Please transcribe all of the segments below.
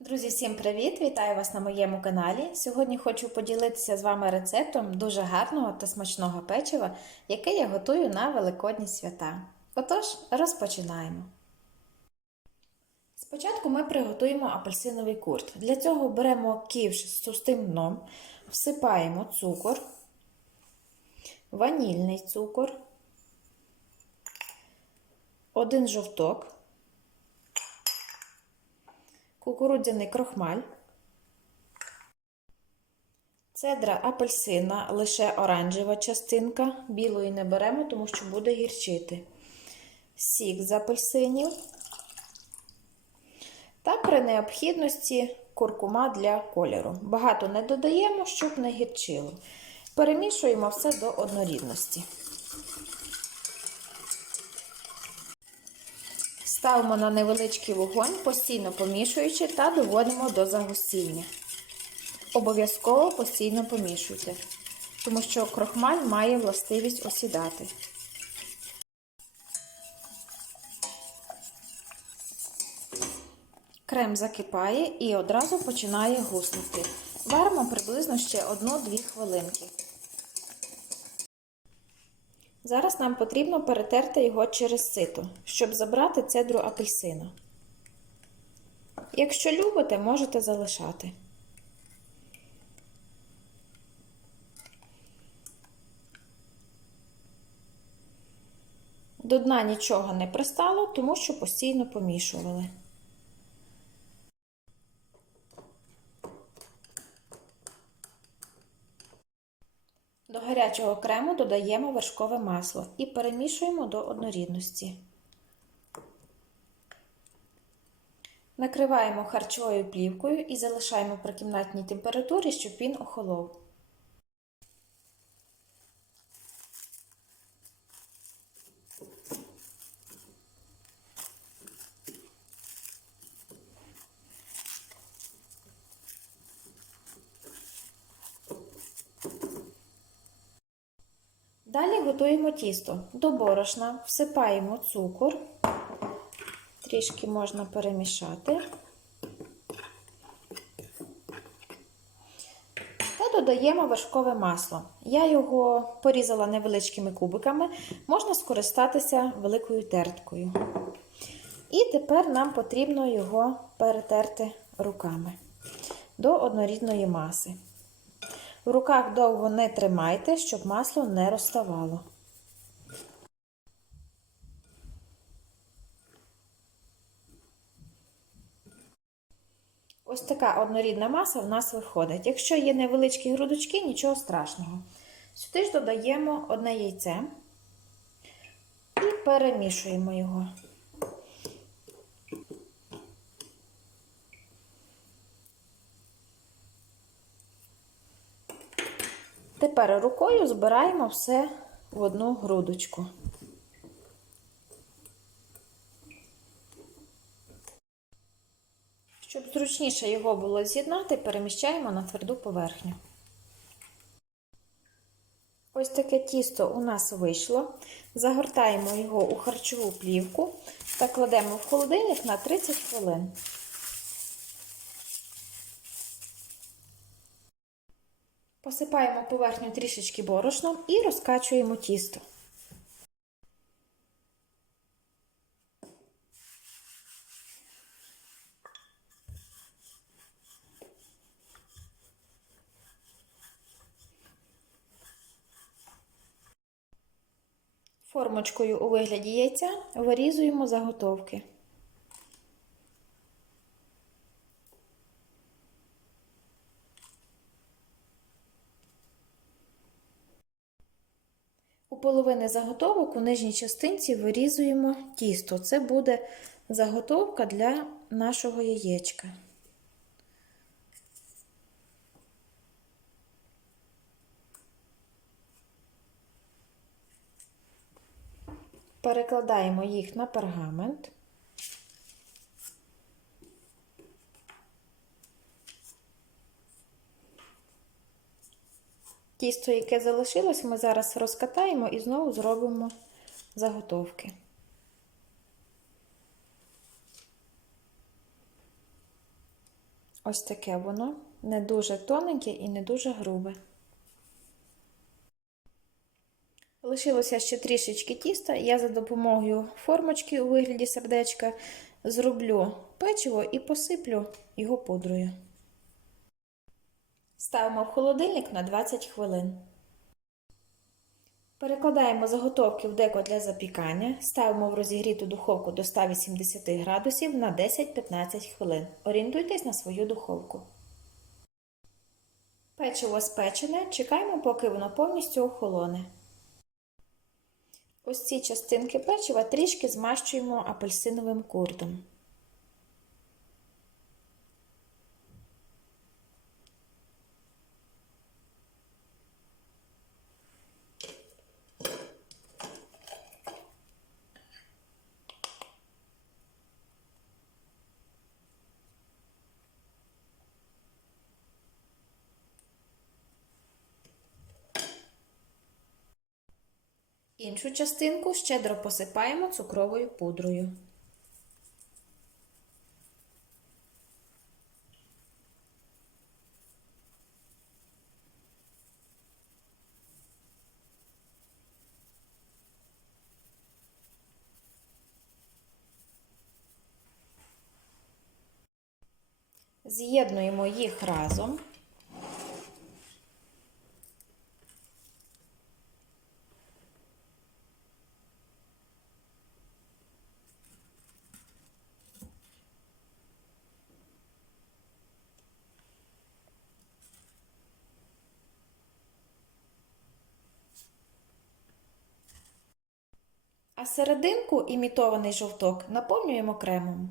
Друзі, всім привіт! Вітаю вас на моєму каналі. Сьогодні хочу поділитися з вами рецептом дуже гарного та смачного печива, яке я готую на Великодні свята. Отож, розпочинаємо. Спочатку ми приготуємо апельсиновий курт. Для цього беремо ківш з товстим дном, всипаємо цукор, ванільний цукор, один жовток кукурудзяний крохмаль, цедра апельсина, лише оранжева частинка, білої не беремо, тому що буде гірчити, сік з апельсинів та при необхідності куркума для кольору. Багато не додаємо, щоб не гірчило. Перемішуємо все до однорідності. Ставимо на невеличкий вогонь, постійно помішуючи та доводимо до загустіння. Обов'язково постійно помішуйте, тому що крохмаль має властивість осідати. Крем закипає і одразу починає гуснути. Варимо приблизно ще 1-2 хвилинки. Зараз нам потрібно перетерти його через сито, щоб забрати цедру апельсина. Якщо любите, можете залишати. До дна нічого не пристало, тому що постійно помішували. До гарячого крему додаємо вершкове масло і перемішуємо до однорідності. Накриваємо харчовою плівкою і залишаємо при кімнатній температурі, щоб він охолов. Далі готуємо тісто. До борошна всипаємо цукор, трішки можна перемішати. Та додаємо вершкове масло. Я його порізала невеличкими кубиками, можна скористатися великою терткою. І тепер нам потрібно його перетерти руками до однорідної маси. В руках довго не тримайте, щоб масло не розставало. Ось така однорідна маса в нас виходить. Якщо є невеличкі грудочки, нічого страшного. Сюди ж додаємо одне яйце і перемішуємо його. Тепер рукою збираємо все в одну грудочку. Щоб зручніше його було з'єднати, переміщаємо на тверду поверхню. Ось таке тісто у нас вийшло. Загортаємо його у харчову плівку та кладемо в холодильник на 30 хвилин. Посипаємо поверхню трішечки борошном і розкачуємо тісто. Формочкою у вигляді яйця вирізуємо заготовки. У половини заготовок у нижній частинці вирізуємо тісто. Це буде заготовка для нашого яєчка. Перекладаємо їх на пергамент. Тісто, яке залишилось, ми зараз розкатаємо і знову зробимо заготовки. Ось таке воно, не дуже тоненьке і не дуже грубе. Лишилося ще трішечки тіста, я за допомогою формочки у вигляді сердечка зроблю печиво і посиплю його пудрою. Ставимо в холодильник на 20 хвилин. Перекладаємо заготовки в деко для запікання, ставимо в розігріту духовку до 180 градусів на 10-15 хвилин. Орієнтуйтесь на свою духовку. Печиво спечене, чекаємо, поки воно повністю охолоне. Ось ці частинки печива трішки змащуємо апельсиновим курдом. Іншу частинку щедро посипаємо цукровою пудрою. З'єднуємо їх разом. А серединку, імітований жовток, наповнюємо кремом.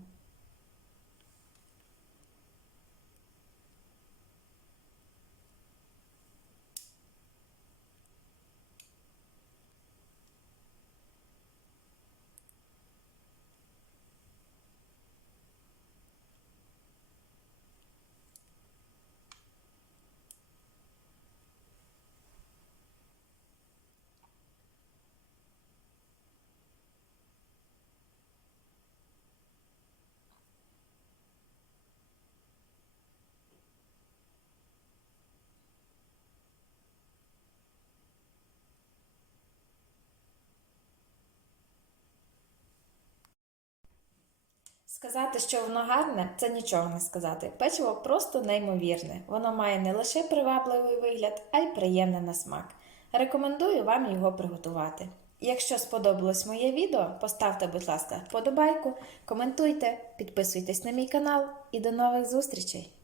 Сказати, що воно гарне, це нічого не сказати. Печиво просто неймовірне. Воно має не лише привабливий вигляд, а й приємне на смак. Рекомендую вам його приготувати. Якщо сподобалось моє відео, поставте, будь ласка, вподобайку, коментуйте, підписуйтесь на мій канал і до нових зустрічей!